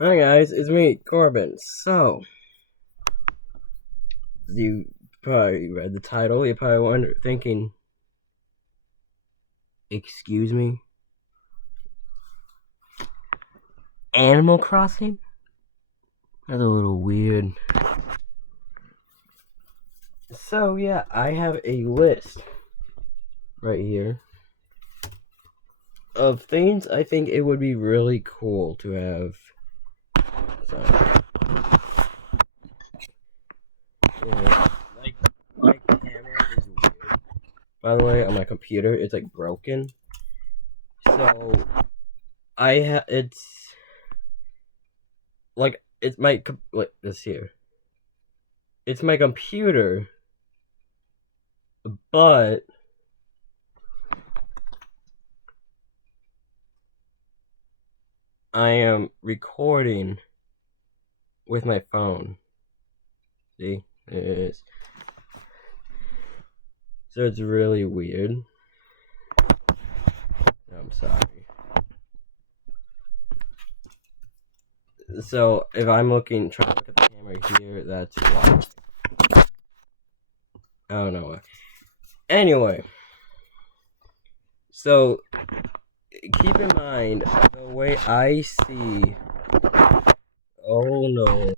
Hi guys, it's me, Corbin. So, you probably read the title. You're probably thinking, excuse me? Animal Crossing? That's a little weird. So, yeah, I have a list right here of things I think it would be really cool to have. So, yeah, my camera is weird. By the way, on my computer, it's like broken. So, it's like, it's my, like, this here. It's my computer, but I am recording with my phone. See? It is. So it's really weird. I'm sorry. So if I'm trying to look at the camera here, that's why. I don't know why. Anyway. So keep in mind the way I see. Oh no.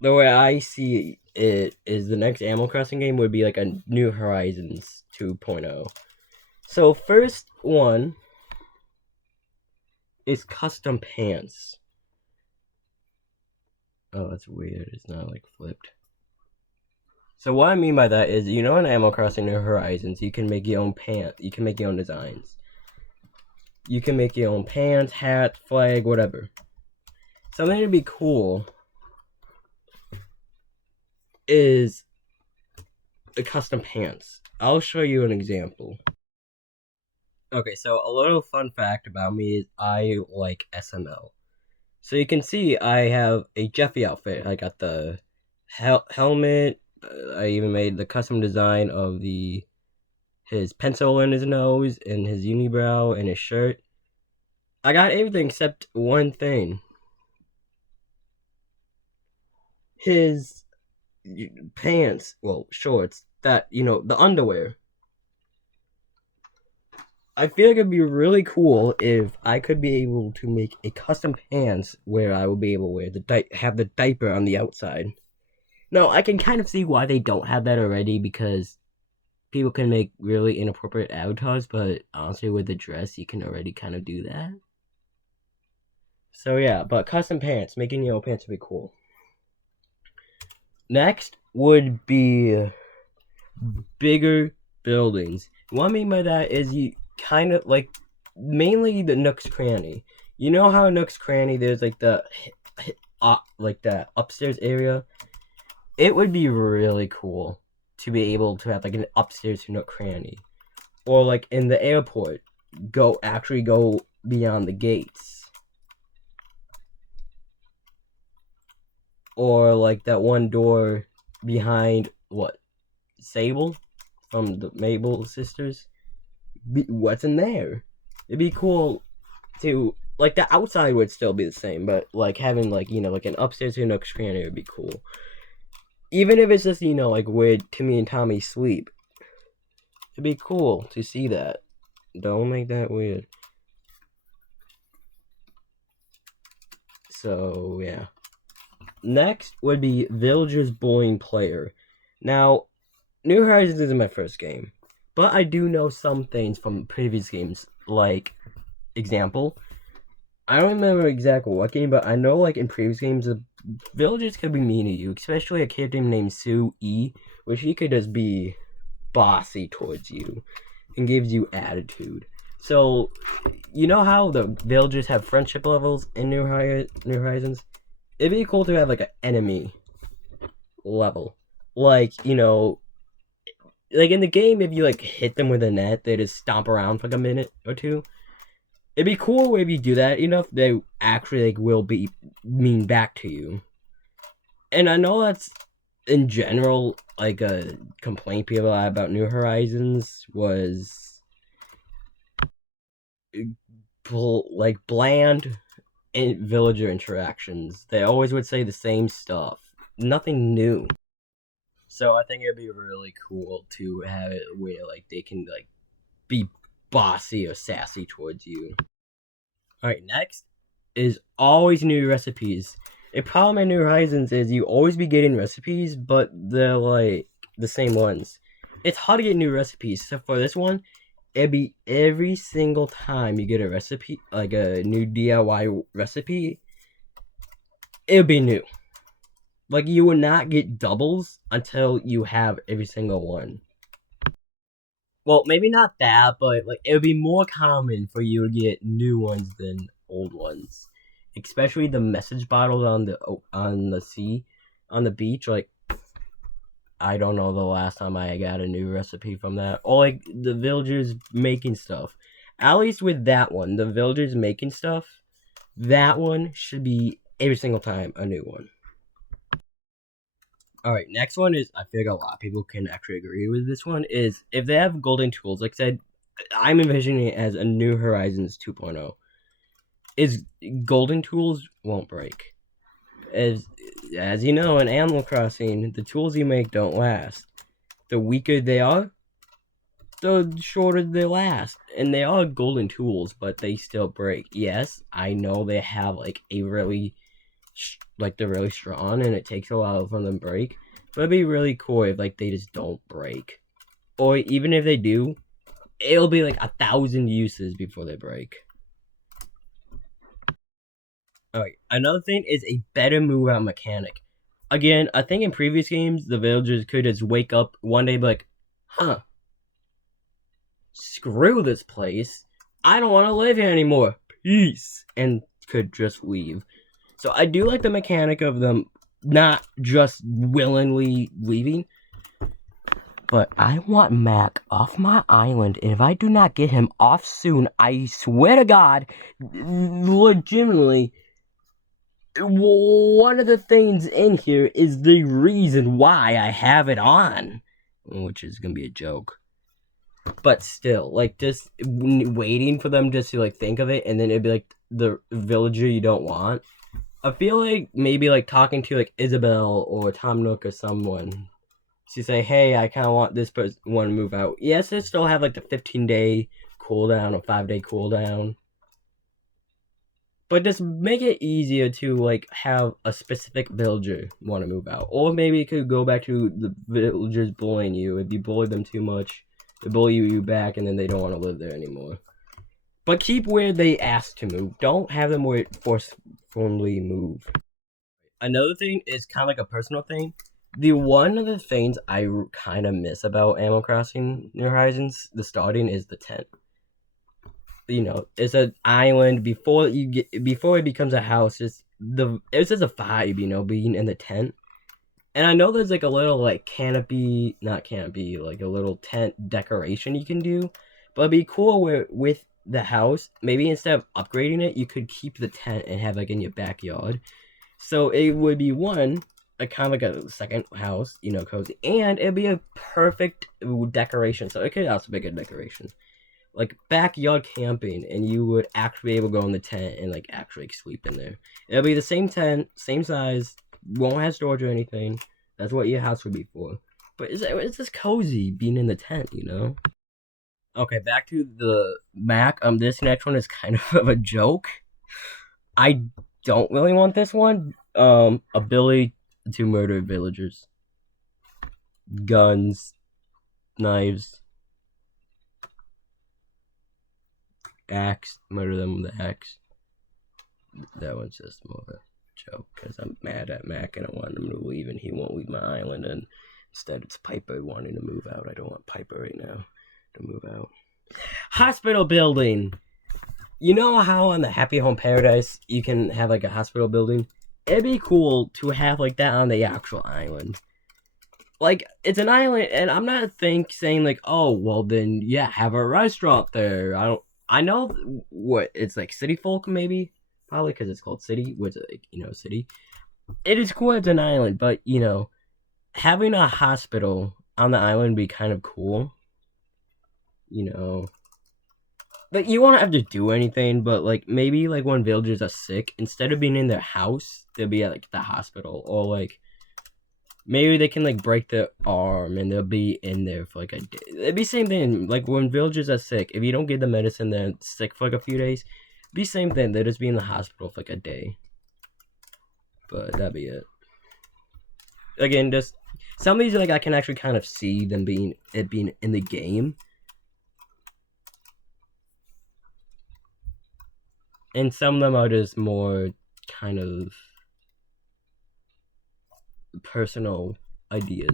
The way I see it is the next Animal Crossing game would be like a New Horizons 2.0. So first one is custom pants. Oh, that's weird. It's not like flipped. So what I mean by that is, in Animal Crossing New Horizons, you can make your own pants. You can make your own designs. You can make your own pants, hat, flag, whatever. Something to be cool is the custom pants. I'll show you an example. Okay, so a little fun fact about me is I like SML. So you can see I have a Jeffy outfit. I got the helmet. I even made the custom design of his pencil in his nose and his unibrow and his shirt. I got everything except one thing. His pants, well, shorts, the underwear. I feel like it'd be really cool if I could be able to make a custom pants where I will be able to wear have the diaper on the outside. No, I can kind of see why they don't have that already because people can make really inappropriate avatars, but honestly, with the dress, you can already kind of do that. So yeah, but custom pants, making your own pants would be cool. Next would be bigger buildings. What I mean by that is you kind of like mainly the Nook's Cranny. You know how Nook's Cranny there's like like that upstairs area. It would be really cool to be able to have like an upstairs Nook Cranny, or like in the airport, go beyond the gates, or like that one door behind Sable from the Mabel sisters. What's in there? It'd be cool to like the outside would still be the same, but like having like like an upstairs Nook Cranny would be cool. Even if it's just like where Timmy and Tommy sleep, it'd be cool to see that. Don't make that weird. So yeah. Next would be Villager's Boring Player. Now, New Horizons isn't my first game, but I do know some things from previous games. Like, example, I don't remember exactly what game, but I know like in previous games, the villagers could be mean to you, especially a character named Sue E, which he could just be bossy towards you and gives you attitude. So, you know how the villagers have friendship levels in New Horizons? It'd be cool to have like an enemy level. Like, like in the game, if you like hit them with a net, they just stomp around for like a minute or two. It'd be cool if you do that enough, they actually like will be mean back to you. And I know that's in general like a complaint people had about New Horizons was like bland villager interactions. They always would say the same stuff, nothing new. So I think it'd be really cool to have it where like they can like be bossy or sassy towards you. All right, next is always new recipes. A problem in New Horizons is you always be getting recipes, but they're like the same ones. It's hard to get new recipes. So for this one, it'd be every single time you get a recipe, like a new DIY recipe, it'd be new. Like you would not get doubles until you have every single one. Well, maybe not that, but like it would be more common for you to get new ones than old ones, especially the message bottles on the sea, on the beach. Like I don't know the last time I got a new recipe from that, or like the villagers making stuff. At least with that one, the villagers making stuff, that one should be every single time a new one. All right, next one is I feel like a lot of people can actually agree with this one is if they have golden tools. Like I said, I'm envisioning it as a New Horizons 2.0. Is golden tools won't break. As you know, in Animal Crossing, the tools you make don't last. The weaker they are, the shorter they last. And they are golden tools, but they still break. Yes, I know they have like a really like they're really strong and it takes a while for them to break. But it'd be really cool if like they just don't break. Or even if they do, it'll be like 1,000 uses before they break. Alright, another thing is a better move out mechanic. Again, I think in previous games the villagers could just wake up one day and be like, huh, screw this place. I don't want to live here anymore. Peace. And could just leave. So I do like the mechanic of them not just willingly leaving. But I want Mac off my island, and if I do not get him off soon, I swear to God, legitimately, one of the things in here is the reason why I have it on. Which is gonna be a joke. But still, like, just waiting for them just to, like, think of it, and then it'd be, like, the villager you don't want. I feel like maybe, like, talking to, like, Isabel or Tom Nook or someone to say, hey, I kind of want this person want to move out. Yes, they still have, like, the 15-day cooldown or 5-day cooldown. But just make it easier to, like, have a specific villager want to move out. Or maybe it could go back to the villagers bullying you. If you bully them too much, they bully you back, and then they don't want to live there anymore. But keep where they ask to move. Don't have them where forcefully move. Another thing is kind of like a personal thing. One of the things I kind of miss about Animal Crossing New Horizons, the starting, is the tent. You know, it's an island before it becomes a house. It's just a vibe, you know, being in the tent. And I know there's like a little like not canopy, like a little tent decoration you can do. But it'd be cool with the house, maybe instead of upgrading it, you could keep the tent and have like in your backyard. So it would be a kind of like a second house, you know, cozy, and it'd be a perfect decoration. So it could also be a good decoration, like backyard camping, and you would actually be able to go in the tent and like actually sleep in there. It'll be the same tent, same size, won't have storage or anything. That's what your house would be for. But it's just cozy being in the tent, you know. Okay, back to the Mac. This next one is kind of a joke. I don't really want this one. Ability to murder villagers. Guns, knives, axe, murder them with an axe. That one's just more of a joke because I'm mad at Mac and I want him to leave and he won't leave my island. And instead, it's Piper wanting to move out. I don't want Piper right now to move out. Hospital building. You know how on the Happy Home Paradise you can have like a hospital building? It'd be cool to have like that on the actual island. Like it's an island, and I'm not saying like, oh well, then yeah, have a restaurant there. I know what it's like, city folk maybe, probably because it's called city, which like, you know, city. it is cool it's an island, but you know, having a hospital on the island would be kind of cool. You know, like you won't have to do anything, but like maybe like when villagers are sick, instead of being in their house, they'll be at like the hospital, or like maybe they can like break their arm and they'll be in there for like a day. It'd be same thing. Like when villagers are sick, if you don't give them medicine, they're sick for like a few days. Be same thing. They'll just be in the hospital for like a day. But that'd be it. Again, just some of these like I can actually kind of see them being in the game. And some of them are just more kind of personal ideas.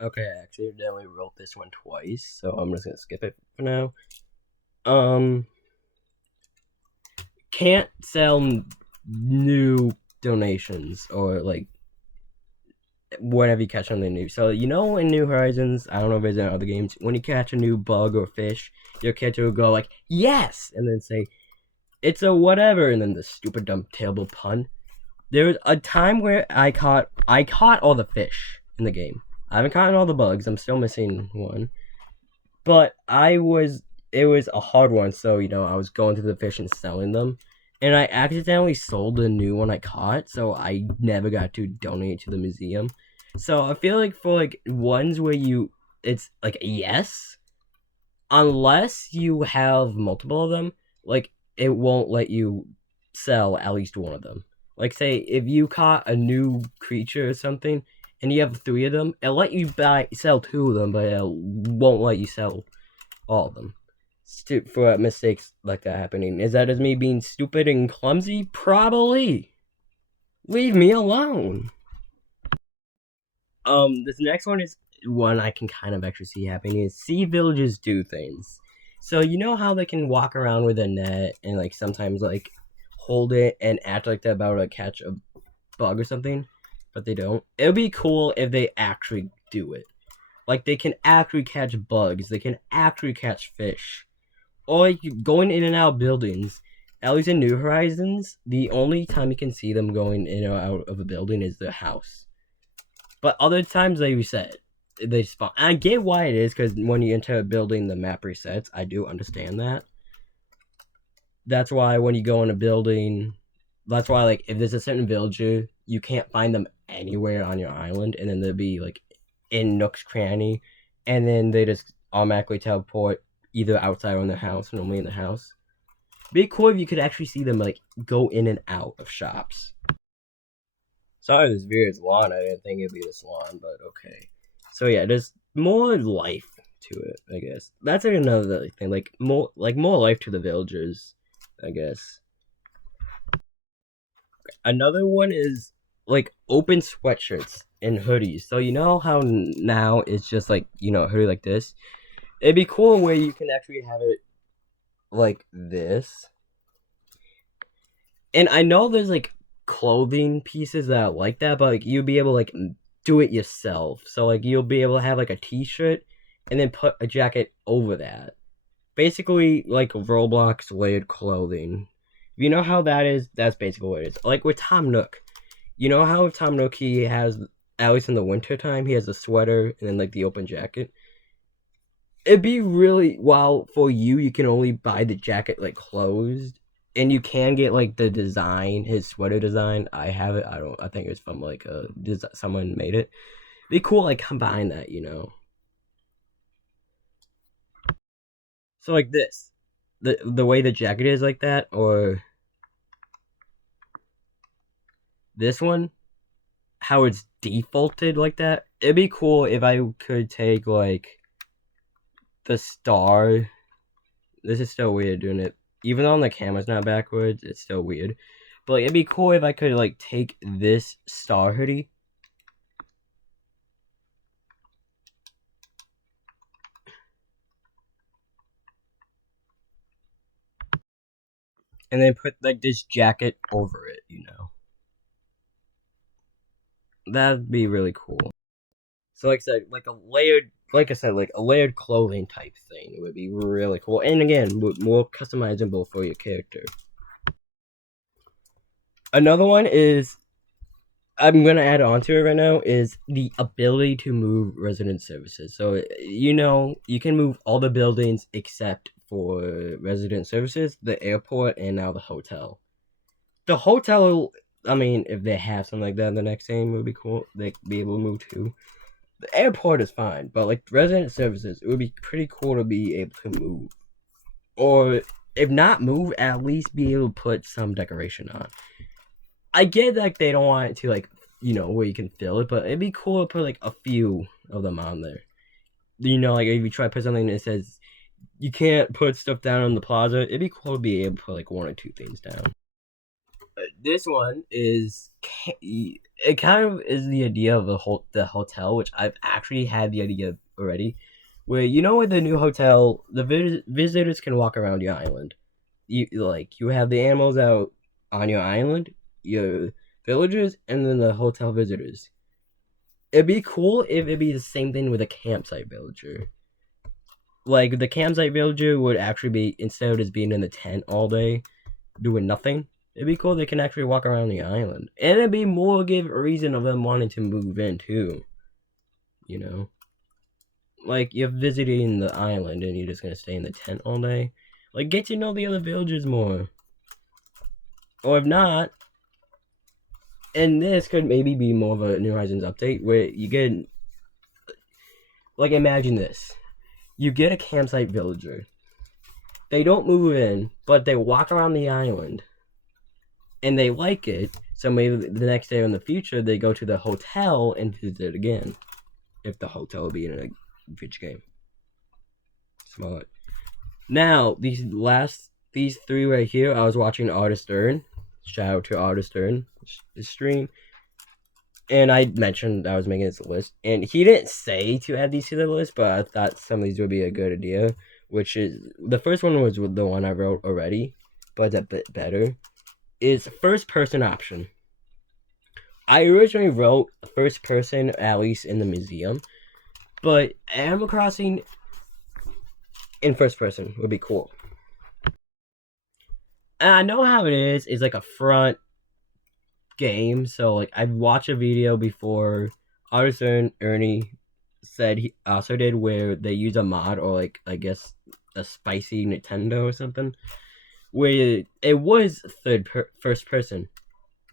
Okay, I accidentally wrote this one twice, so I'm just gonna skip it for now. Can't sell new donations or like whatever you catch on the news. So you know in New Horizons, I don't know if it's in other games, when you catch a new bug or fish, your character will go like, yes, and then say, it's a whatever, and then the stupid dumb terrible pun. There was a time where I caught all the fish in the game. I haven't caught all the bugs. I'm still missing one. But it was a hard one, so you know, I was going through the fish and selling them. And I accidentally sold the new one I caught, so I never got to donate to the museum. So I feel like for like ones where it's like a yes, unless you have multiple of them, like it won't let you sell at least one of them. Like say if you caught a new creature or something and you have three of them, it'll let you sell two of them, but it won't let you sell all of them. For mistakes like that happening. Is that as me being stupid and clumsy? Probably. Leave me alone. This next one is one I can kind of actually see happening is see villages do things. So you know how they can walk around with a net and like sometimes like hold it and act like they're about to catch a bug or something, but they don't. It would be cool if they actually do it. Like they can actually catch bugs, they can actually catch fish. Or like going in and out of buildings. At least in New Horizons, the only time you can see them going in or out of a building is their house. But other times they reset. They spawn. And I get why it is, because when you enter a building, the map resets. I do understand that. That's why when you go in a building, that's why like if there's a certain villager, you can't find them anywhere on your island, and then they'll be like in Nook's Cranny, and then they just automatically teleport either outside or in their house, normally in the house. Be cool if you could actually see them like go in and out of shops. Sorry this video is long, I didn't think it'd be this long, but okay. So yeah, there's more life to it, I guess. That's like another thing, like more life to the villagers, I guess. Another one is like open sweatshirts and hoodies. So you know how now it's just like, you know, a hoodie like this? It'd be cool where you can actually have it like this. And I know there's like clothing pieces that are like that, but like you'll be able to like do it yourself. So like you'll be able to have like a t-shirt and then put a jacket over that. Basically like Roblox layered clothing. You know how that is? That's basically what it is. Like with Tom Nook. You know how with Tom Nook he has, at least in the winter time, he has a sweater and then like the open jacket. It'd be really, while for you can only buy the jacket like closed, and you can get like the design, his sweater design. I have it. I think it's from like someone made it. It'd be cool like combine that, you know. So like this, the way the jacket is like that, or this one, how it's defaulted like that. It'd be cool if I could take like the star. This is still weird doing it. Even though on the camera's not backwards, it's still weird. But like, it'd be cool if I could like take this star hoodie and then put like this jacket over it, you know. That'd be really cool. So like I said, like I said, like a layered clothing type thing would be really cool. And again, more customizable for your character. Another one is I'm gonna add on to it right now is the ability to move resident services. So you can move all the buildings except for resident services, the airport, and now the hotel. The hotel, I mean, if they have something like that in the next game, it would be cool. They'd be able to move too. The airport is fine, but like resident services, it would be pretty cool to be able to move, or if not move, at least be able to put some decoration on. I get like they don't want it to like where you can fill it, but it'd be cool to put like a few of them on there. Like if you try to put something that says you can't put stuff down on the plaza, it'd be cool to be able to put like one or two things down. This one is it kind of is the idea of the hotel, which I've actually had the idea already. Where with the new hotel, the visitors can walk around your island. You have the animals out on your island, your villagers, and then the hotel visitors. It'd be cool if it'd be the same thing with a campsite villager. Like the campsite villager would actually be, instead of just being in the tent all day doing nothing, it'd be cool they can actually walk around the island. And it'd be more give a reason of them wanting to move in too. Like you're visiting the island and you're just gonna stay in the tent all day. Like get to know the other villagers more. Or if not, and this could maybe be more of a New Horizons update where you get, like, imagine this. You get a campsite villager. They don't move in, but they walk around the island. And they like it, so maybe the next day in the future, they go to the hotel and visit again. If the hotel would be in a future game. Smart. Now, these three right here, I was watching Artist Earn. Shout out to Artist Earn, his stream. And I mentioned I was making this list. And he didn't say to add these to the list, but I thought some of these would be a good idea. Which is, the first one was the one I wrote already, but it's a bit better. Is first person option. I originally wrote first person, at least in the museum. But Animal Crossing in first person would be cool. And I know how it is. It's like a front game. So like I've watched a video before. Artisan Ernie said he also did where they use a mod or like I guess a spicy Nintendo or something. Where it was first person.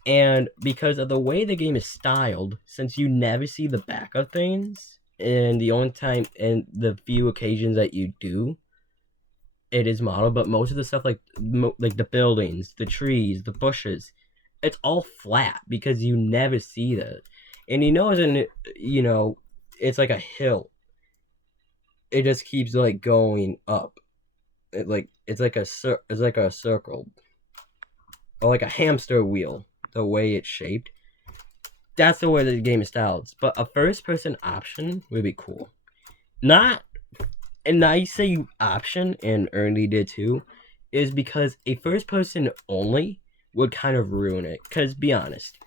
And because of the way the game is styled, since you never see the back of things, and the only time and the few occasions that you do, it is modeled, but most of the stuff like the buildings, the trees, the bushes, it's all flat because you never see that. And it's like a hill. It just keeps like going up. It's like a circle, or like a hamster wheel. The way it's shaped, that's the way the game is styled. But a first-person option would be cool. And I say option, and Ernie did too, is because a first-person only would kind of ruin it. Because, be honest,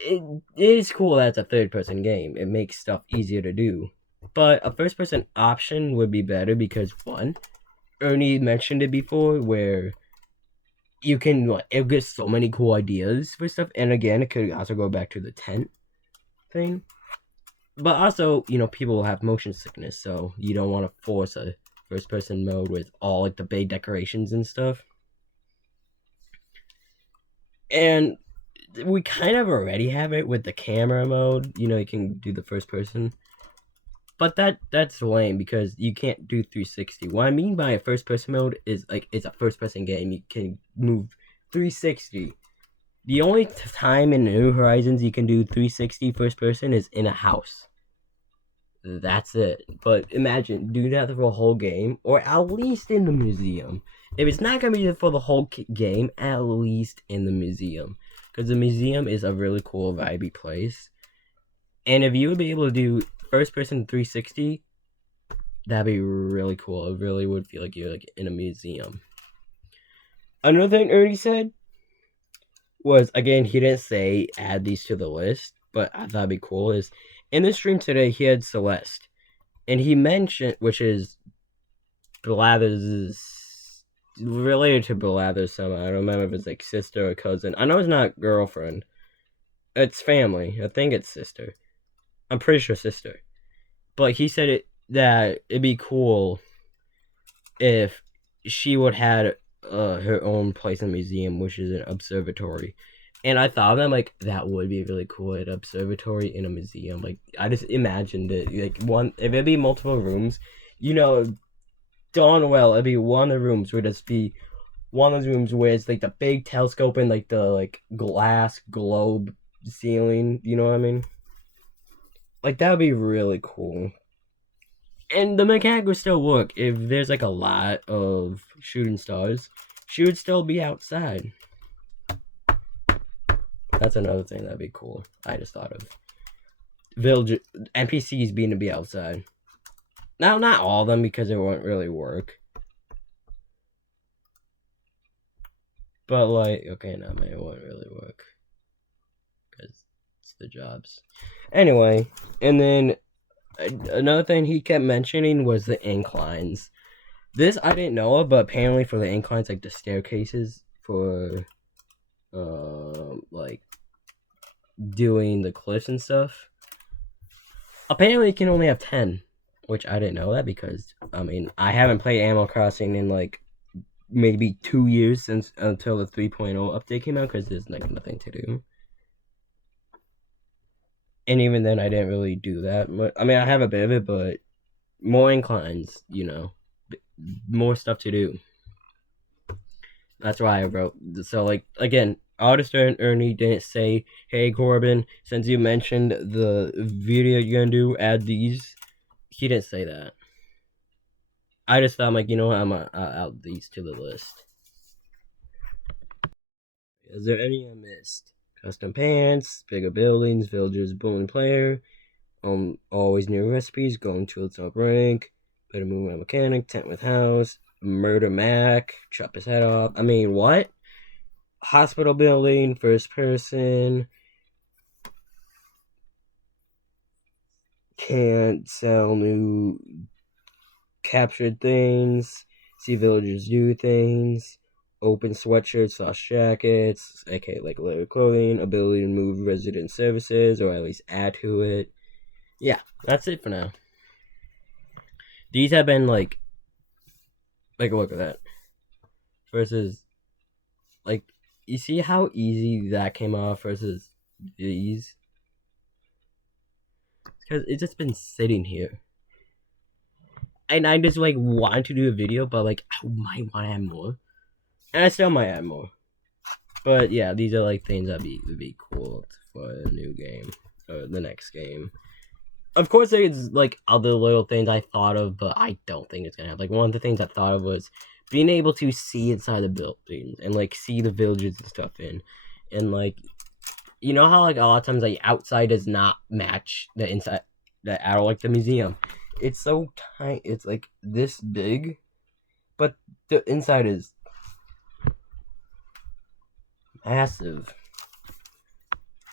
it is cool that it's a third-person game. It makes stuff easier to do. But a first-person option would be better because, one, Ernie mentioned it before, where you can it gets so many cool ideas for stuff, and again, it could also go back to the tent thing. But also, people have motion sickness, so you don't want to force a first-person mode with all like the big decorations and stuff. And we kind of already have it with the camera mode. You can do the first person. But that's lame because you can't do 360. What I mean by a first person mode is like it's a first person game. You can move 360. The only time in New Horizons you can do 360 first person is in a house. That's it. But imagine do that for the whole game, or at least in the museum. If it's not gonna be for the whole game, at least in the museum, because the museum is a really cool, vibey place. And if you would be able to do first person 360, that'd be really cool. It really would feel like you're like in a museum. Another thing Ernie said was, again, he didn't say add these to the list, but I thought it'd be cool, is in the stream today he had Celeste, and he mentioned, which is Blathers, related to Blathers somehow. I don't remember if it's like sister or cousin. I know it's not girlfriend, It's family. I think it's sister. I'm pretty sure sister. But he said that it'd be cool if she would had her own place in the museum, which is an observatory. And I thought that like that would be really cool, an observatory in a museum. Like I just imagined it like one if it'd be multiple rooms, you know, darn well it'd be one of the rooms would just be one of those rooms where it's like the big telescope and like the like glass globe ceiling. You know what I mean? Like that would be really cool. And the mechanic would still work if there's like a lot of shooting stars. She would still be outside. That's another thing that'd be cool. I just thought of village NPCs being to be outside. Now, not all of them because it won't really work. But like, okay, no, man, it won't really work because it's the jobs. Anyway, and then another thing he kept mentioning was the inclines. This I didn't know of, but apparently for the inclines, like the staircases for, like doing the cliffs and stuff. Apparently, you can only have 10, which I didn't know that because I mean I haven't played Animal Crossing in like maybe 2 years since until the 3.0 update came out because there's like nothing to do. And even then, I didn't really do that. I mean, I have a bit of it, but more inclines, you know, more stuff to do. That's why I wrote. So, like, again, Artist Ernie didn't say, hey, Corbin, since you mentioned the video you're going to do, add these. He didn't say that. I just thought, I'm like, you know what, I'm going to add these to the list. Is there any I missed? Custom pants, bigger buildings, villagers, bowling player, always new recipes, going to the top rank, better movement mechanic, tent with house, murder Mac, chop his head off. I mean, what? Hospital building, first person, can't sell new captured things, see villagers do things, open sweatshirts / jackets, aka like leather clothing, ability to move resident services or at least add to it. Yeah, that's it for now. These have been like look at that. Versus like you see how easy that came off versus these? Because it's just been sitting here. And I just like want to do a video, but like I might want to add more. And I still might add more. But yeah, these are like things that would be cool for a new game. Or the next game. Of course there's like other little things I thought of, but I don't think it's gonna happen. Like one of the things I thought of was being able to see inside the buildings and like see the villages and stuff in. And like you know how like a lot of times like outside does not match the inside at all, like the museum. It's so tiny, it's like this big, but the inside is massive.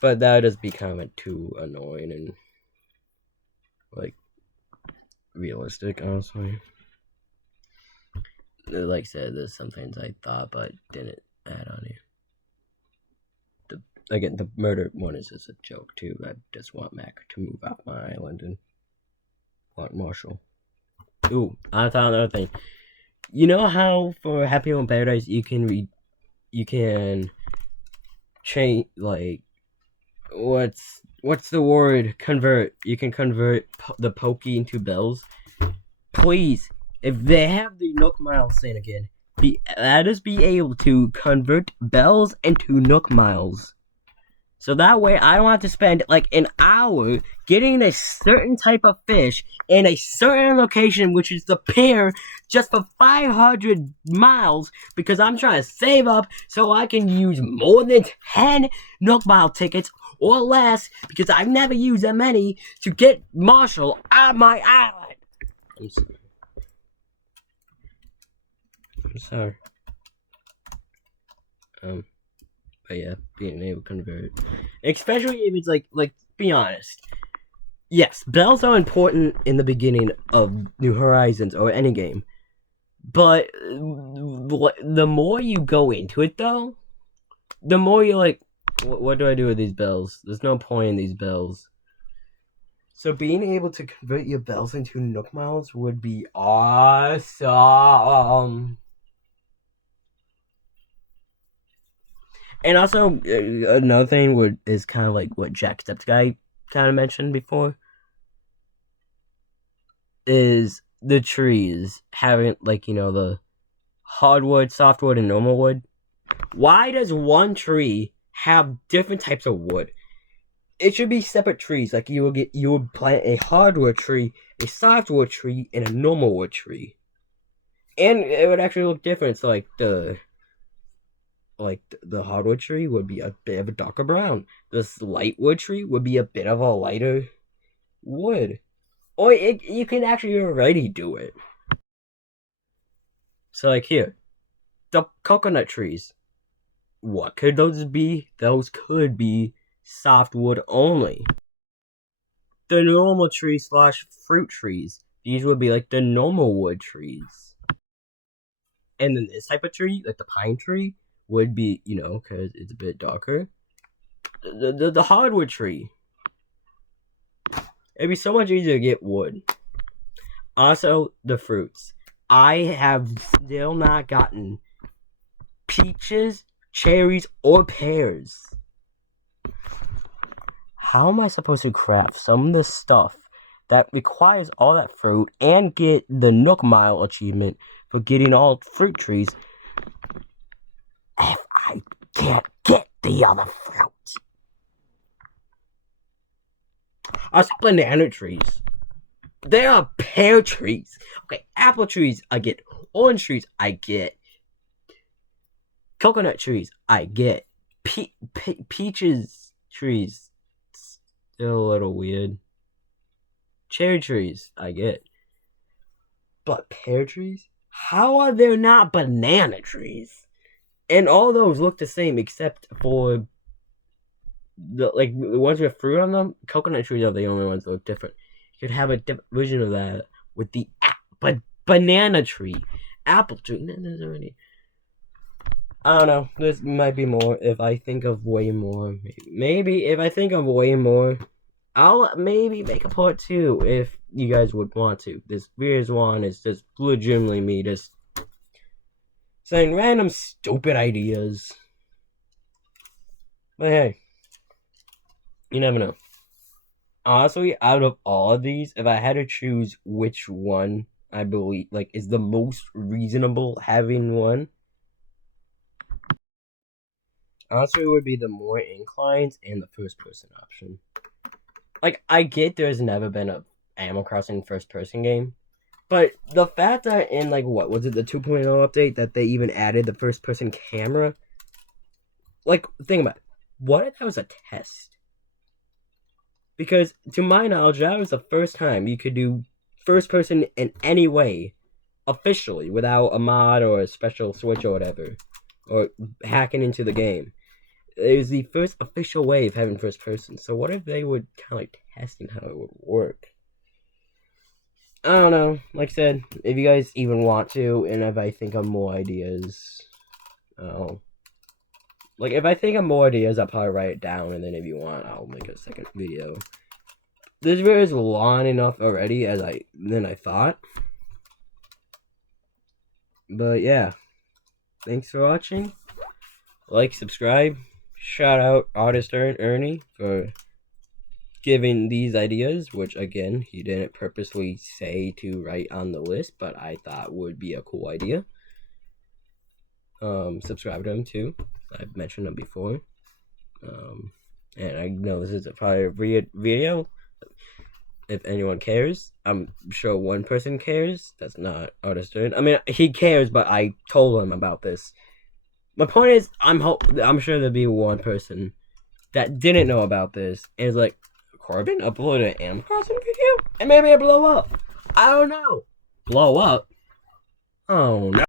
But that would just be kind of too annoying and like realistic, honestly. Like I said, there's some things I thought but didn't add on here. Again, the murder one is just a joke too. I just want Mac to move off my island and want Marshall. Ooh, I thought another thing. You know how for Happy Home Paradise you can change like what's the word? Convert. You can convert the Pokey into bells. Please, if they have the Nook Miles thing again, let us be able to convert bells into Nook Miles. So that way I don't have to spend like an hour getting a certain type of fish in a certain location, which is the pier, just for 500 miles because I'm trying to save up so I can use more than 10 Nook Mile tickets or less because I've never used that many to get Marshall on my island. I'm sorry. But yeah, being able to convert. Especially if it's like, be honest. Yes, bells are important in the beginning of New Horizons or any game. But the more you go into it, though, the more you're like, What do I do with these bells? There's no point in these bells. So being able to convert your bells into Nook Miles would be awesome. And also, another thing is kind of like what Jacksepticeye kind of mentioned before, is the trees having, like, the hardwood, softwood, and normal wood. Why does one tree have different types of wood? It should be separate trees. Like you would plant a hardwood tree, a softwood tree, and a normal wood tree, and it would actually look different. So the hardwood tree would be a bit of a darker brown. This light wood tree would be a bit of a lighter wood. Or you can actually already do it. So here, the coconut trees. What could those be? Those could be softwood only. The normal tree / fruit trees. These would be like the normal wood trees. And then this type of tree, like the pine tree, would be, because it's a bit darker. The hardwood tree. It'd be so much easier to get wood. Also, the fruits. I have still not gotten peaches, cherries, or pears. How am I supposed to craft some of the stuff that requires all that fruit and get the Nook Mile achievement for getting all fruit trees if I can't get the other fruit? Also, banana trees. There are pear trees. Okay, apple trees, I get. Orange trees, I get. Coconut trees, I get. Peaches trees, still a little weird. Cherry trees, I get. But pear trees? How are there not banana trees? And all those look the same except for the ones with fruit on them. Coconut trees are the only ones that look different. You could have a different version of that with the banana tree, apple tree. I don't know. This might be more if I think of way more. Maybe if I think of way more, I'll maybe make a part 2 if you guys would want to. This Veers one is just legitimately me just saying random stupid ideas. But hey, you never know. Honestly, out of all of these, if I had to choose which one I believe is the most reasonable having one, honestly, it would be the more inclines and the first person option. I get there's never been a Animal Crossing first person game, but the fact that in what was it, the 2.0 update, that they even added the first person camera, think about it. What if that was a test? Because to my knowledge, that was the first time you could do first person in any way, officially, without a mod or a special switch or whatever, or hacking into the game. It was the first official way of having first person. So what if they would kind of testing how it would work? I don't know. Like I said, if you guys even want to, and if I think of more ideas, if I think of more ideas, I'll probably write it down, and then if you want, I'll make a second video. This video is long enough already than I thought. But yeah, thanks for watching. Subscribe. Shout out Artist Ernie for giving these ideas, which again he didn't purposely say to write on the list, but I thought would be a cool idea. Subscribe to him too. I've mentioned him before. And I know this is probably a weird video. If anyone cares, I'm sure one person cares. That's not Artist Ern. I mean, he cares, but I told him about this. My point is, I'm sure there'll be one person that didn't know about this and is like, Corbin uploaded an Animal Crossing video, and maybe it blow up. I don't know. Blow up? Oh no.